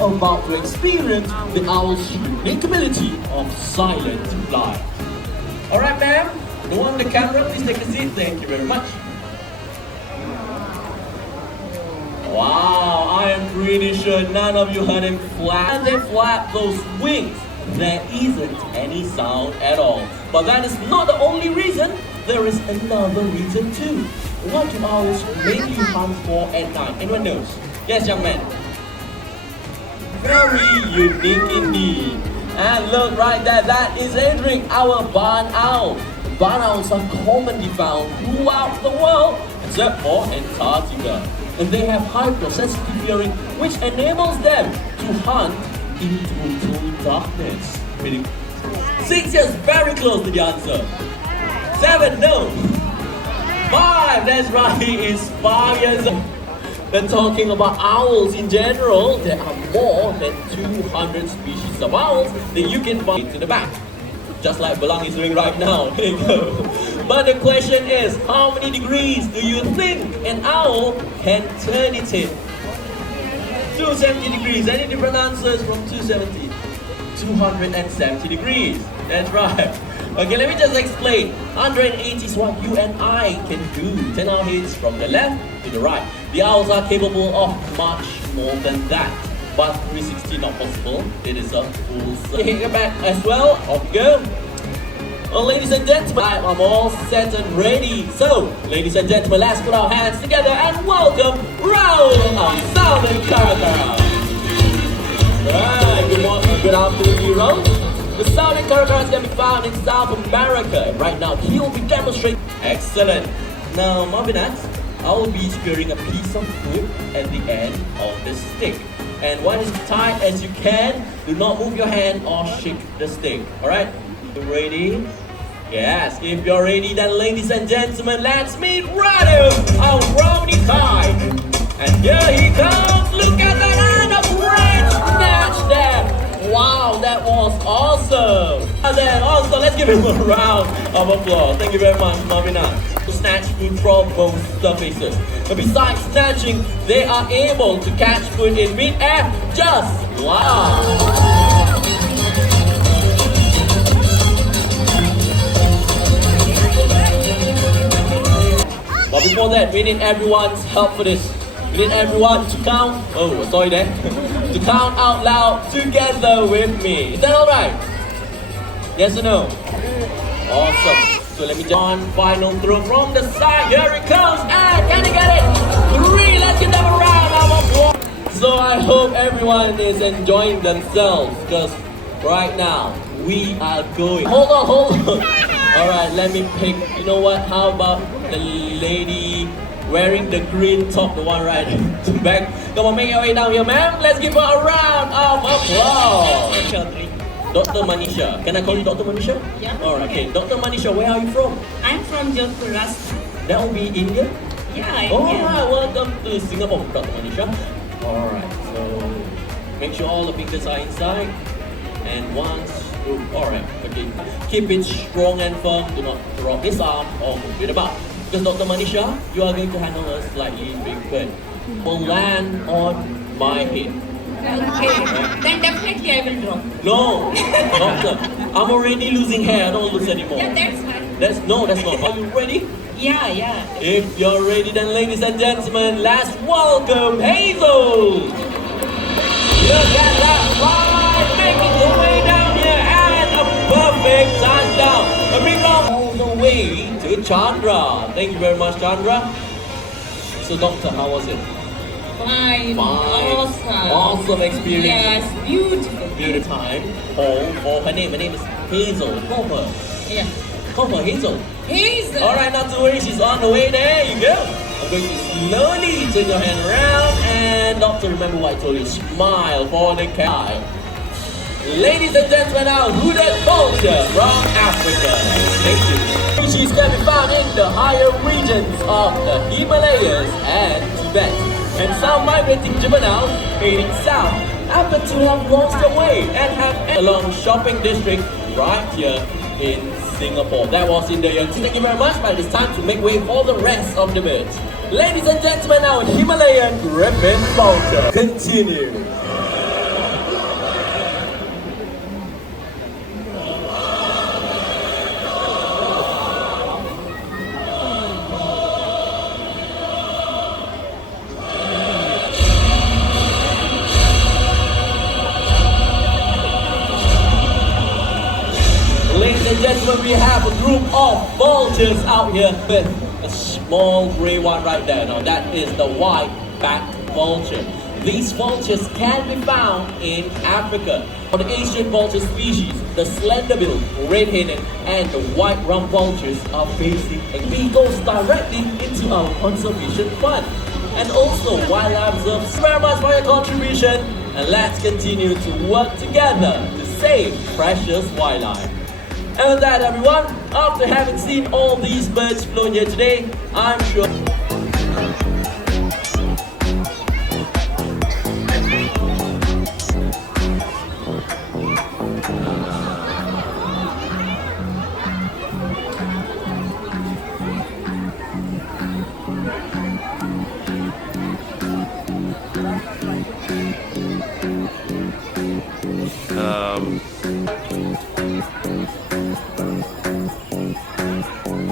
are about to experience the owl's unique ability of silent flight. Alright ma'am, no one on the camera, please take a seat. Thank you very much. Wow, I am pretty sure none of you heard him flap. When they flap those wings, there isn't any sound at all. But that is not the only reason. There is another reason too. What do owls mainly hunt for at night? Anyone knows? Yes, young man. Very unique indeed. And look right there, that is Edric, our barn owl. Barn owls are commonly found throughout the world, except for Antarctica. And they have hypersensitive hearing, which enables them to hunt in total darkness. 6 years, very close to the answer. 7, no. 5, that's right, it's 5 years. When talking about owls in general, there are more than 200 species of owls that you can find to the back. Just like Belang is doing right now. There you go. But the question is, how many degrees do you think an owl can turn it in? 270 degrees. Any different answers from 270? 270 degrees. That's right. Okay, let me just explain. 180 is what you and I can do. 10 our heads from the left to the right. The owls are capable of much more than that. But 360 not possible. It is a full circle. Hit your back as well. Off you go. Well, ladies and gentlemen, I'm all set and ready. So, ladies and gentlemen, let's put our hands together and welcome Raul of Southern Caracara. Right, good morning, good afternoon to you, Raul. The Southern Caracaras can be found in South America. And right now, he will be demonstrating. Excellent. Now, Marvinat, I will be spearing a piece of food at the end of the stick. And when it's tight as you can, do not move your hand or shake the stick. Alright? You ready? Yes, if you're ready, then ladies and gentlemen, let's meet Radu of Brownie Kai. And here he comes. Look at that, and a great snatch there. Wow, that was awesome. And then also, let's give him a round of applause. Thank you very much, Marvina. To snatch food from both surfaces. But besides snatching, they are able to catch food in mid-air. Just wow. But before that, we need everyone's help for this. We need everyone to count, oh sorry there, to count out loud together with me. Is that alright? Yes or no? Awesome. So let me just one final throw from the side. Here it comes, and can you get it? 3, let's give them a round of applause. So I hope everyone is enjoying themselves, because right now, we are going. Hold on. Alright, let me pick. You know what? How about the lady wearing the green top, the one right to back? Come on, make your way down here, ma'am. Let's give her a round of applause. Dr. Manisha. Can I call you Dr. Manisha? Yeah. Alright, okay. Dr. Manisha, where are you from? I'm from Jodhpur, Rajasthan. That will be India? Yeah, I'm Alright, welcome to Singapore, Dr. Manisha. Alright, so make sure all the fingers are inside. And once, alright, okay. Keep it strong and firm. Do not drop this arm or move it about. Because Dr. Manisha, you are going to handle a slightly big bird. Will land on my head. Okay, then definitely I will drop. No, doctor, I'm already losing hair. I don't lose anymore. Yeah, that's fine. That's not. Are you ready? Yeah. If you're ready, then ladies and gentlemen, let's welcome Hazel. Look at that ride, making her way down here, and a perfect touchdown. And we go all the way to Chandra. Thank you very much, Chandra. So, doctor, how was it? Fine. Awesome. Awesome experience. Yes, beautiful. Beautiful time. For her name. Her name is Hazel. Call her. Yeah. Call her Hazel. Hazel. Alright, not to worry, she's on the way. There you go. I'm going to slowly turn your hand around, and doctor, remember what I told you, smile for the guy. Ladies and gentlemen, our hooded vulture from Africa. Thank you. Species can be found in the higher regions of the Himalayas and Tibet. And some migrating juveniles heading south after to have lost their way and have along shopping district right here in Singapore. That was in the year. Thank you very much, but it's time to make way for the rest of the birds. Ladies and gentlemen, our Himalayan griffon vulture. Continue. But we have a group of vultures out here with a small grey one right there. Now that is the white-backed vulture. These vultures can be found in Africa. For the Asian vulture species, the slender-billed, red-headed, and the white-rump vultures are basic and we goes directly into our conservation fund. And also wildlife reserves. Thank you very much for your contribution, and let's continue to work together to save precious wildlife. And with that, everyone, after having seen all these birds flown here today, I'm sure